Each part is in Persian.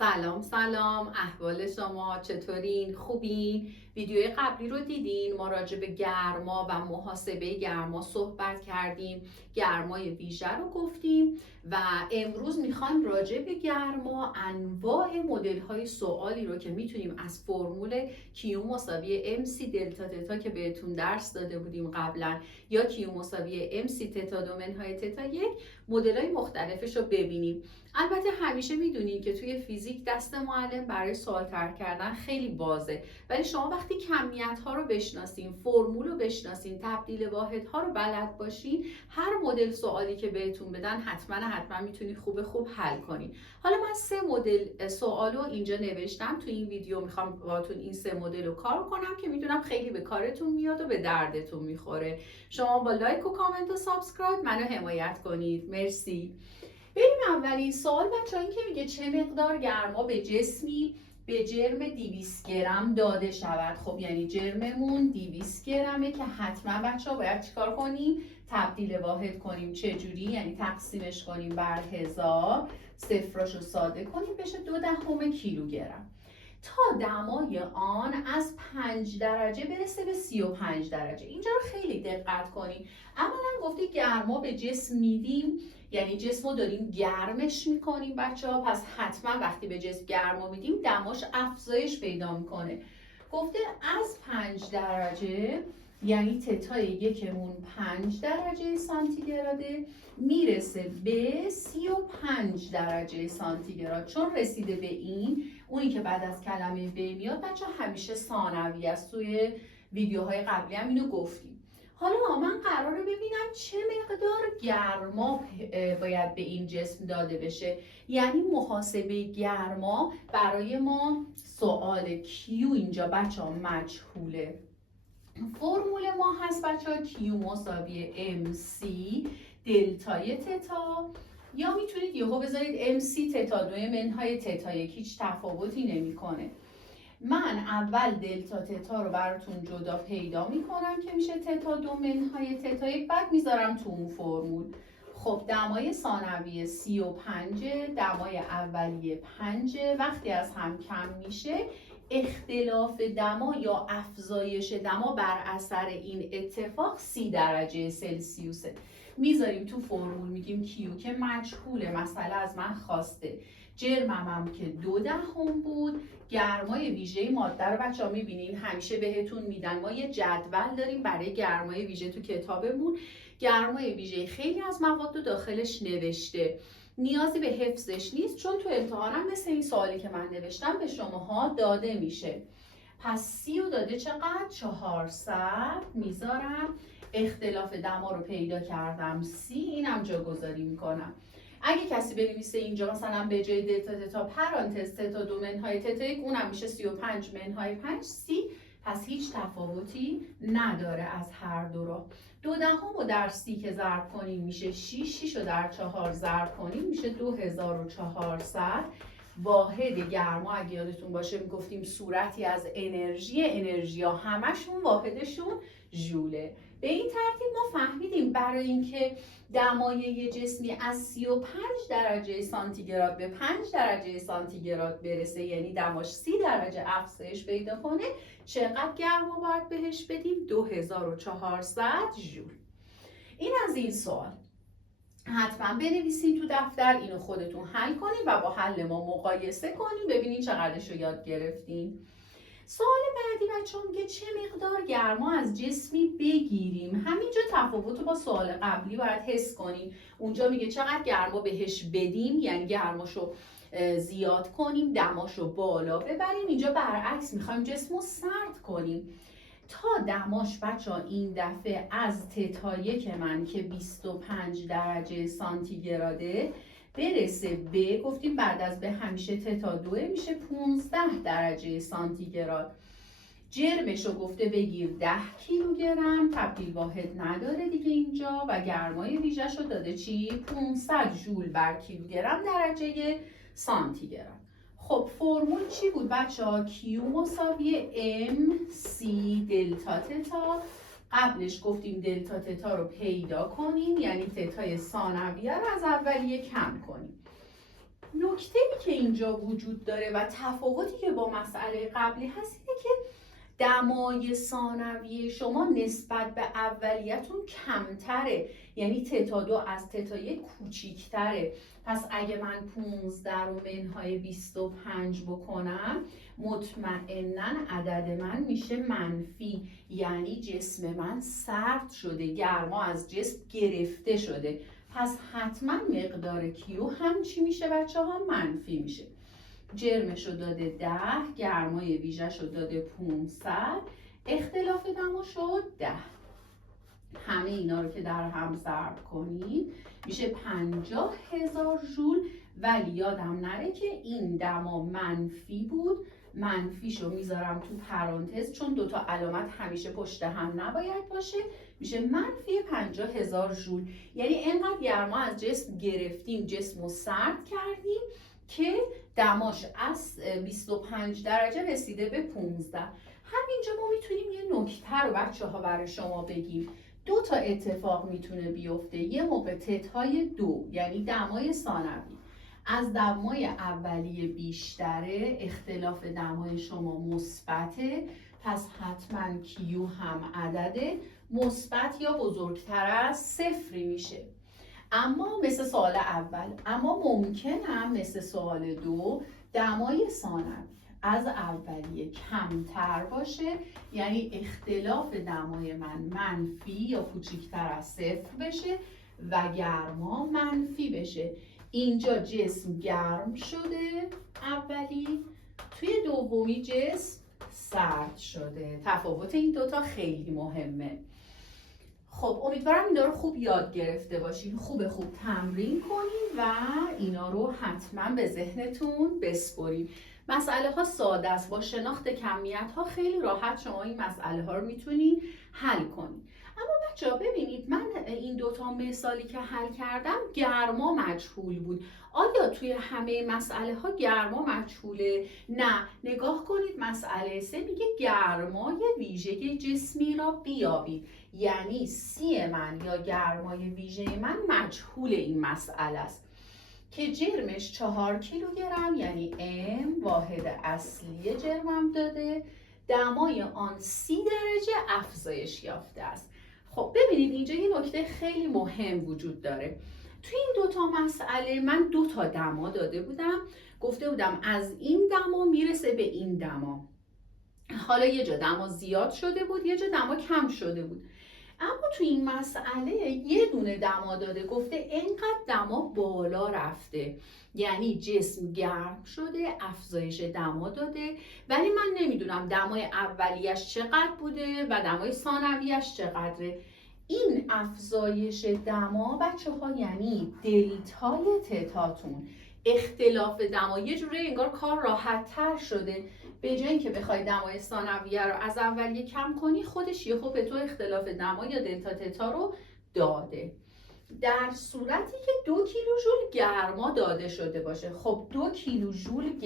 سلام، احوال شما چطورین؟ خوبین؟ ویدیوی قبلی رو دیدین؟ ما راجع به گرما و محاسبه گرما صحبت کردیم، گرمای ویژه رو گفتیم و امروز میخوایم راجع به گرما انواع مدل های سوالی رو که میتونیم از فرمول کیو مساوی ام سی دلتا تتا که بهتون درس داده بودیم قبلا یا کیو مساوی ام سی تتا دو منهای تتا یک مدل های مختلفش رو ببینیم. البته همیشه میدونین که توی فیزیک دست معلم برای سوال طرح کردن خیلی بازه، ولی شما وقتی کمیت ها رو بشناسین، فرمول رو بشناسین، تبدیل واحد ها رو بلد باشین، هر مدل سوالی که بهتون بدن حتما میتونید خوب حل کنین. حالا من 3 مدل سوال رو اینجا نوشتم. توی این ویدیو میخوام باهاتون این 3 مدل رو کار کنم که میدونم خیلی به کارتون میاد و به دردتون میخوره. شما با لایک و کامنت و سابسکرایب منو حمایت کنید. مرسی. بریم اولین سوال بچه‌ها، این که میگه چه مقدار گرما به جسمی به جرم 200 گرم داده شود. خب یعنی جرممون 200 گرمه که حتما بچه‌ها باید چیکار کنیم؟ تبدیل واحد کنیم. چجوری؟ یعنی تقسیمش کنیم بر 1000، صفراشو ساده کنیم بشه 0.2 کیلوگرم. تا دمای آن از 5 درجه برسه به 35 درجه. اینجا رو خیلی دقت کنیم. اولا گفتی گرما به جسم میدیم، یعنی جسم رو داریم گرمش میکنیم بچه ها، پس حتما وقتی به جسم گرما میدیم دماش افزایش پیدا میکنه. گفته از 5 درجه، یعنی تتای یکمون 5 درجه سانتیگراده میرسه به 35 درجه سانتیگراد. چون رسیده به این، اونی که بعد از کلمه به میاد بچه همیشه ثانوی است. توی ویدیوهای قبلی هم اینو گفتیم. حالا من قراره ببینم چه مقدار گرما باید به این جسم داده بشه، یعنی محاسبه گرما برای ما سوال کیو اینجا بچه ها مجهوله. فرمول ما هست بچه ها کیو مساوی ام سی دلتای تتا، یا میتونید یهو بذارید ام سی تتا دو منهای تتا یک، هیچ تفاوتی نمیکنه. من اول دلتا تتا رو براتون جدا پیدا میکنم که میشه تتا دو منهای تتا یک، بعد میذارم تو اون فرمول. خب دمای ثانویه 35، دمای اولیه 5. وقتی از هم کم میشه اختلاف دما یا افزایش دما بر اثر این اتفاق 30 درجه سلسیوسه. میذاریم تو فرمول، میگیم کیو که مجهوله، مسئله از من خواسته، جرمم که 0.2 بود. گرمای ویژه ماده رو بچه ها میبینین همیشه بهتون میدن، ما یه جدول داریم برای گرمای ویژه تو کتابمون. گرمای ویژه خیلی از مواد رو داخلش نوشته، نیازی به حفظش نیست چون تو امتحانم مثل این سوالی که من نوشتم به شماها داده میشه. پس 30 رو داده چقدر؟ 400 میذارم. اختلاف دما رو پیدا کردم 30، اینم جاگذاری میکنم. اگه کسی بنویسه اینجا مثلا به جای دلتا تتا پرانتز تتا دو منهای تتا یک، اونم میشه 35 منهای 5 30. پس هیچ تفاوتی نداره از هر دو رو. 0.2 رو در 30 که ضرب کنیم میشه 6، 6 رو در 4 ضرب کنیم میشه 2400. واحد گرما اگه یادتون باشه میگفتیم صورتی از انرژی ها همشون واحدشون ژوله. به این ترتیب ما فهمیدیم برای اینکه دمای یه جسمی از 35 درجه سانتیگراد به 5 درجه سانتیگراد برسه، یعنی دماش 30 درجه افزایش پیدا کنه، چقدر گرما باید بهش بدیم؟ 2400 ژول. این از این سوال. حتما بنویسین تو دفتر، اینو خودتون حل کنین و با حل ما مقایسه کنین ببینین چقدرش رو یاد گرفتین. سوال بعدی بچه‌ها میگه چه مقدار گرما از جسمی بگیریم. همینجا تفاوت رو با سوال قبلی باید حس کنیم. اونجا میگه چقدر گرما بهش بدیم، یعنی گرماشو زیاد کنیم، دماشو بالا ببریم. اینجا برعکس میخوایم جسمو سرد کنیم. تا دماش بچه ها این دفعه از تتا یک من که 25 درجه سانتیگراده برسه به، گفتیم بعد از به همیشه تتا 2 میشه 15 درجه سانتیگراد. جرمش رو گفته بگیر 10 کیلوگرم، تبدیل واحد نداره دیگه اینجا، و گرمای ویژه‌ش رو داده چی؟ 500 ژول بر کیلوگرم درجه سانتیگراد. خب فرمول چی بود بچه ها؟ کیو مساوی ام سی دلتا تتا. قبلش گفتیم دلتا تتا رو پیدا کنیم، یعنی تتای ثانویه رو از اولیه کم کنیم. نکته‌ای که اینجا وجود داره و تفاوتی که با مسئله قبلی هست اینه که دمای ثانویه شما نسبت به اولیتون کمتره، یعنی تتا 2 از تتا 1 کوچیکتره. پس اگه من 15 رو منهای 25 بکنم مطمئناً عدد من میشه منفی، یعنی جسم من سرد شده، گرما از جسم گرفته شده. پس حتما مقدار کیو هم چی میشه بچه ها؟ منفی میشه. جرمش رو داده 10، گرمای ویژه‌ش رو داده 500، اختلاف دما شد 10. همه اینا رو که در هم ضرب کنید میشه 50,000 ژول. ولی یادم نره که این دما منفی بود، منفیشو میذارم تو پرانتز چون دوتا علامت همیشه پشت هم نباید باشه، میشه منفی 50,000 ژول. یعنی اینقدر گرما از جسم گرفتیم، جسم رو سرد کردیم که دماش از 25 درجه رسیده به 15. همینجا ما میتونیم یه نکته رو بچه ها برای شما بگیم. دو تا اتفاق میتونه بیفته. یه موقع تتهای 2 یعنی دمای ثانوی از دمای اولیه بیشتره، اختلاف دمای شما مثبته، پس حتما کیو هم عدد مثبت یا بزرگتر از 0 میشه. اما مثل سوال اول، اما ممکنه مثل سوال 2 دمای ثانوی از اولیه کمتر باشه، یعنی اختلاف دمای من منفی یا کوچکتر از 0 بشه و گرما منفی بشه. اینجا جسم گرم شده اولی، توی دومی جسم سرد شده. تفاوت این دوتا خیلی مهمه. خب امیدوارم اینا رو خوب یاد گرفته باشین، خوب تمرین کنین و اینا رو حتما به ذهنتون بسپرین. مسئله ها ساده است، با شناخت کمیت ها خیلی راحت شما این مسئله ها رو میتونین حل کنین. اما بچه‌ها ببینید، من این دوتا مثالی که حل کردم گرما مجهول بود. آیا توی همه مسئله ها گرما مجهوله؟ نه. نگاه کنید مسئله 3 میگه گرمای ویژه جسمی را بیابید، یعنی سی من یا گرمای ویژه من مجهول این مسئله است که جرمش 4 کیلوگرم، یعنی M واحد اصلی جرمم داده، دمای آن 30 درجه افزایش یافته است. خب ببینید اینجا یه نکته خیلی مهم وجود داره. توی این دوتا مسئله من 2 تا دما داده بودم، گفته بودم از این دما میرسه به این دما. حالا یه جا دما زیاد شده بود، یه جا دما کم شده بود. اما توی این مسئله یه دونه دما داده، گفته اینقدر دما بالا رفته، یعنی جسم گرم شده، افزایش دما داده، ولی من نمیدونم دمای اولیش چقدر بوده و دمای ثانویش چقدره. این افزایش دما بچه ها یعنی دلتای تتاتون، اختلاف دما. یه جوره انگار کار راحت تر شده، به جای اینکه بخوای دمای ثانویه رو از اولیه کم کنی، خودش یه خوب به تو اختلاف دما یا دلتا تتا رو داده. در صورتی که 2 کیلوژول گرما داده شده باشه، خب 2 کیلوژول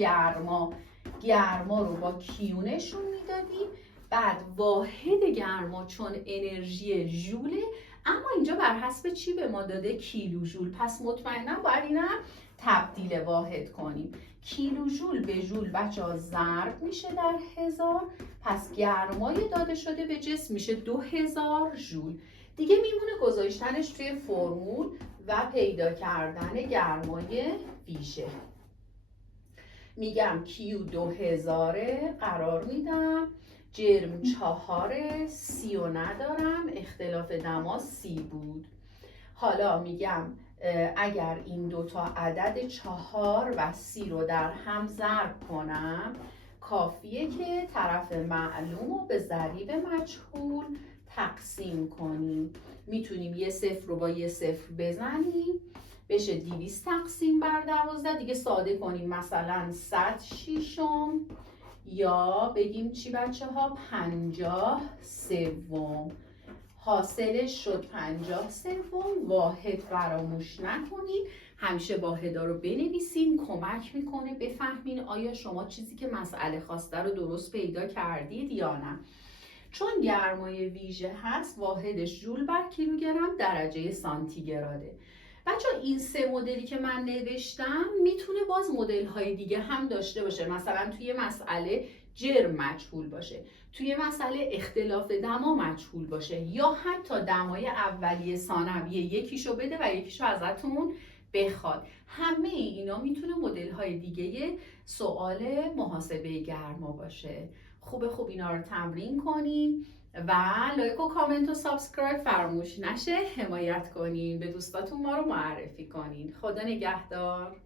گرما رو با کیو نشون میدادیم، بعد واحد گرما چون انرژی ژوله، اما اینجا بر حسب چی به ما داده؟ کیلوژول. پس مطمئنا باید اینم تبدیل واحد کنیم. کیلوژول به ژول بچه‌ها ضرب میشه در 1000، پس گرمای داده شده به جسم میشه 2000 ژول. دیگه میمونه گذاشتنش توی فرمول و پیدا کردن گرمای ویژه. میگم کیو 2000 قرار میدم، جرم 4 30 ندارم، اختلاف دما 30 بود. حالا میگم اگر این دوتا عدد 4 و 30 رو در هم ضرب کنم، کافیه که طرف معلوم رو به ضریب مجهول تقسیم کنیم. میتونیم یه صفر رو با یه صفر بزنیم، بشه 200 تقسیم بر 12. دیگه ساده کنیم، مثلا 100 شیشم، یا بگیم چی بچه ها؟ 50 سوم. حاصلش شد 50 سوم. واحد فراموش نکنید، همیشه واحدا رو بنویسین، کمک میکنه بفهمین آیا شما چیزی که مسئله خواسته رو درست پیدا کردید یا نه. چون گرمای ویژه هست، واحدش ژول بر کیلوگرم درجه سانتیگراده. بچه این 3 مدلی که من نوشتم میتونه باز مدل های دیگه هم داشته باشه. مثلا توی مسئله جرم مجهول باشه، توی مسئله اختلاف دما مجهول باشه، یا حتی دمای اولیه ثانویه یکیشو بده و یکیشو ازتون بخواد. همه اینا میتونه مدل های دیگه سوال محاسبه گرما باشه. خوب اینا رو تمرین کنین و لایک و کامنت و سابسکرایب فراموش نشه. حمایت کنین، به دوستاتون ما رو معرفی کنین. خدا نگهدار.